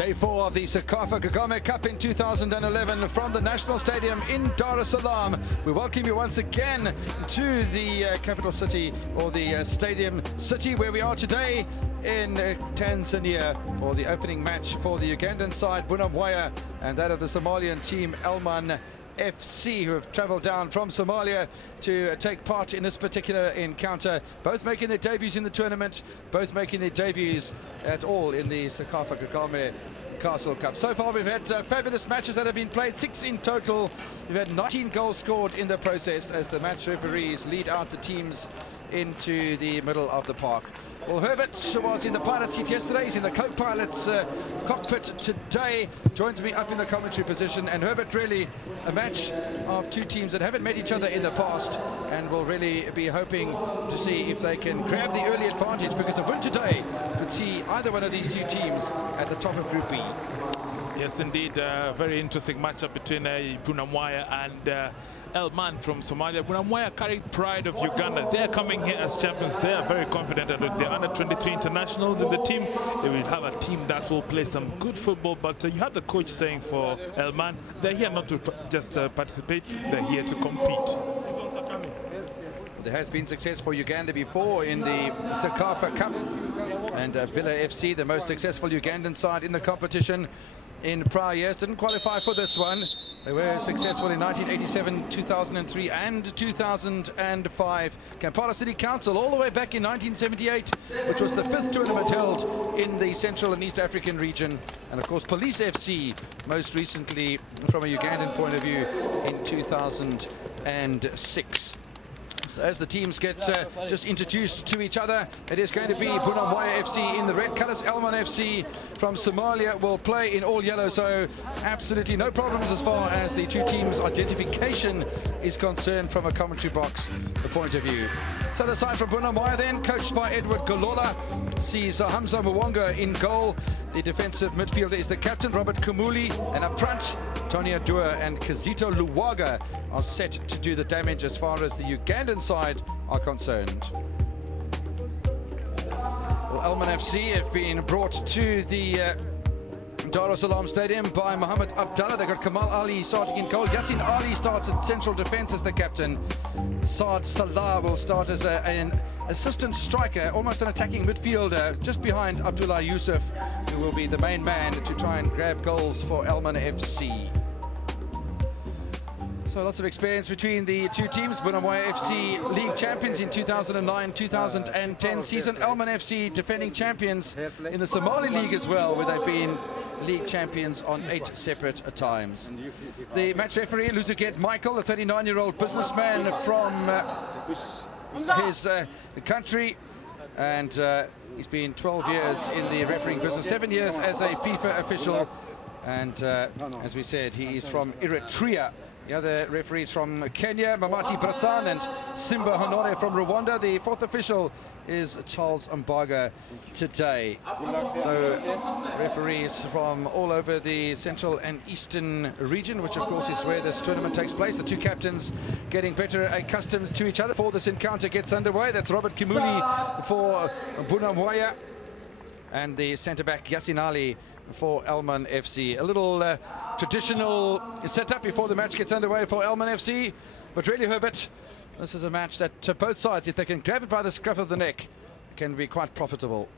Day 4 of the Sekafa Kagame Cup in 2011 from the National Stadium in Dar es Salaam. We welcome you once again to the capital city, or the stadium city, where we are today in Tanzania for the opening match for the Ugandan side, Bulawayo, and that of the Somalian team, Elman FC, who have travelled down from Somalia to take part in this particular encounter, both making their debuts in the tournament, both making their debuts at all in the Sekafa Kagame Castle Cup. So far we've had fabulous matches that have been played, 6 in total. We've had 19 goals scored in the process as the match referees lead out the teams into the middle of the park. Well, Herbert was in the pilot seat yesterday. He's in the co-pilot's cockpit today. Joins me up in the commentary position. And Herbert, really a match of two teams that haven't met each other in the past, and will really be hoping to see if they can grab the early advantage, because a win today could see either one of these two teams at the top of Group B. Yes, indeed. Very interesting matchup between Bulawayo and Elman from Somalia. Bulawayo carrying pride of Uganda. They're coming here as champions. They are very confident that with the under-23 internationals in the team, they will have a team that will play some good football. But you had the coach saying for Elman, they're here not to just participate, they're here to compete. There has been success for Uganda before in the Sekafa Cup, and Villa FC, the most successful Ugandan side in the competition in prior years, didn't qualify for this one. They were successful in 1987, 2003 and 2005. Kampala City Council all the way back in 1978, which was the 5th tournament held in the Central and East African region. And of course Police FC most recently, from a Ugandan point of view, in 2006. So as the teams get just introduced to each other, it is going to be Bulawayo FC in the red colours. Elman FC from Somalia will play in all yellow, so absolutely no problems as far as the two teams' identification is concerned from a commentary box point of view. So the side from Bulawayo then, coached by Edward Golola, sees Hamza Mwanga in goal. The defensive midfielder is the captain, Robert Kumuli, and up front, Tony Adua and Kazito Luwaga are set to do the damage as far as the Ugandan side are concerned. Well, Elman FC have been brought to the Dar es Salaam Stadium by Mohammed Abdallah. They've got Kamal Ali starting in goal. Yassin Ali starts at central defence as the captain. Saad Salah will start as an assistant striker, almost an attacking midfielder, just behind Abdullah Yusuf, who will be the main man to try and grab goals for Elman FC. So lots of experience between the two teams. Bulawayo FC league champions in 2009-2010 season. Elman FC defending champions in the Somali League as well, where they've been league champions on 8 separate times. The match referee, Luzuget Michael, the 39-year-old businessman from his country, and he's been 12 years in the refereeing business, 7 years as a FIFA official, and as we said, he is from Eritrea. The other referees from Kenya, Mamati Brasan and Simba Honore from Rwanda. The fourth official is Charles Mbaga today. So referees from all over the central and eastern region, which of course is where this tournament takes place. The two captains getting better accustomed to each other before this encounter gets underway. That's Robert Kimuni for Bulawayo and the centre-back Yassin Ali for Elman FC. A little traditional setup before the match gets underway for Elman FC, but really, Herbert, this is a match that both sides, if they can grab it by the scruff of the neck, can be quite profitable.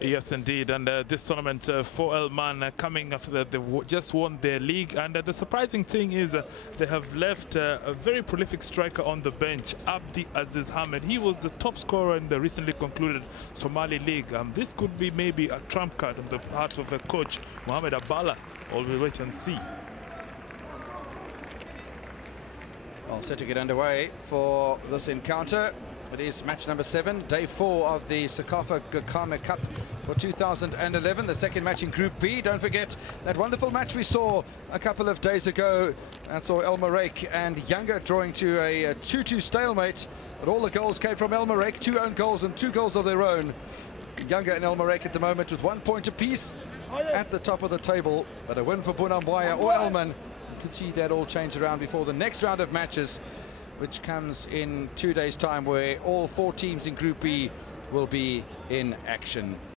Yes, indeed. And this tournament for Elman coming after they just won their league. And the surprising thing is they have left a very prolific striker on the bench, Abdi Aziz Ahmed. He was the top scorer in the recently concluded Somali League. This could be maybe a trump card on the part of the coach, Mohammed Abdallah. All we'll wait and see. All set to get underway for this encounter. It is match number 7, day 4 of the Sekafa Kagame Cup for 2011, the second match in Group B. Don't forget that wonderful match we saw a couple of days ago. That saw El Merreikh and Younger drawing to a 2-2 stalemate, but all the goals came from El Merreikh, 2 own goals and 2 goals of their own. Younger and El Merreikh at the moment with 1 point apiece at the top of the table, but a win for Bulawayo or Elman. You could see that all change around before the next round of matches, which comes in 2 days' time, where all 4 teams in Group B will be in action.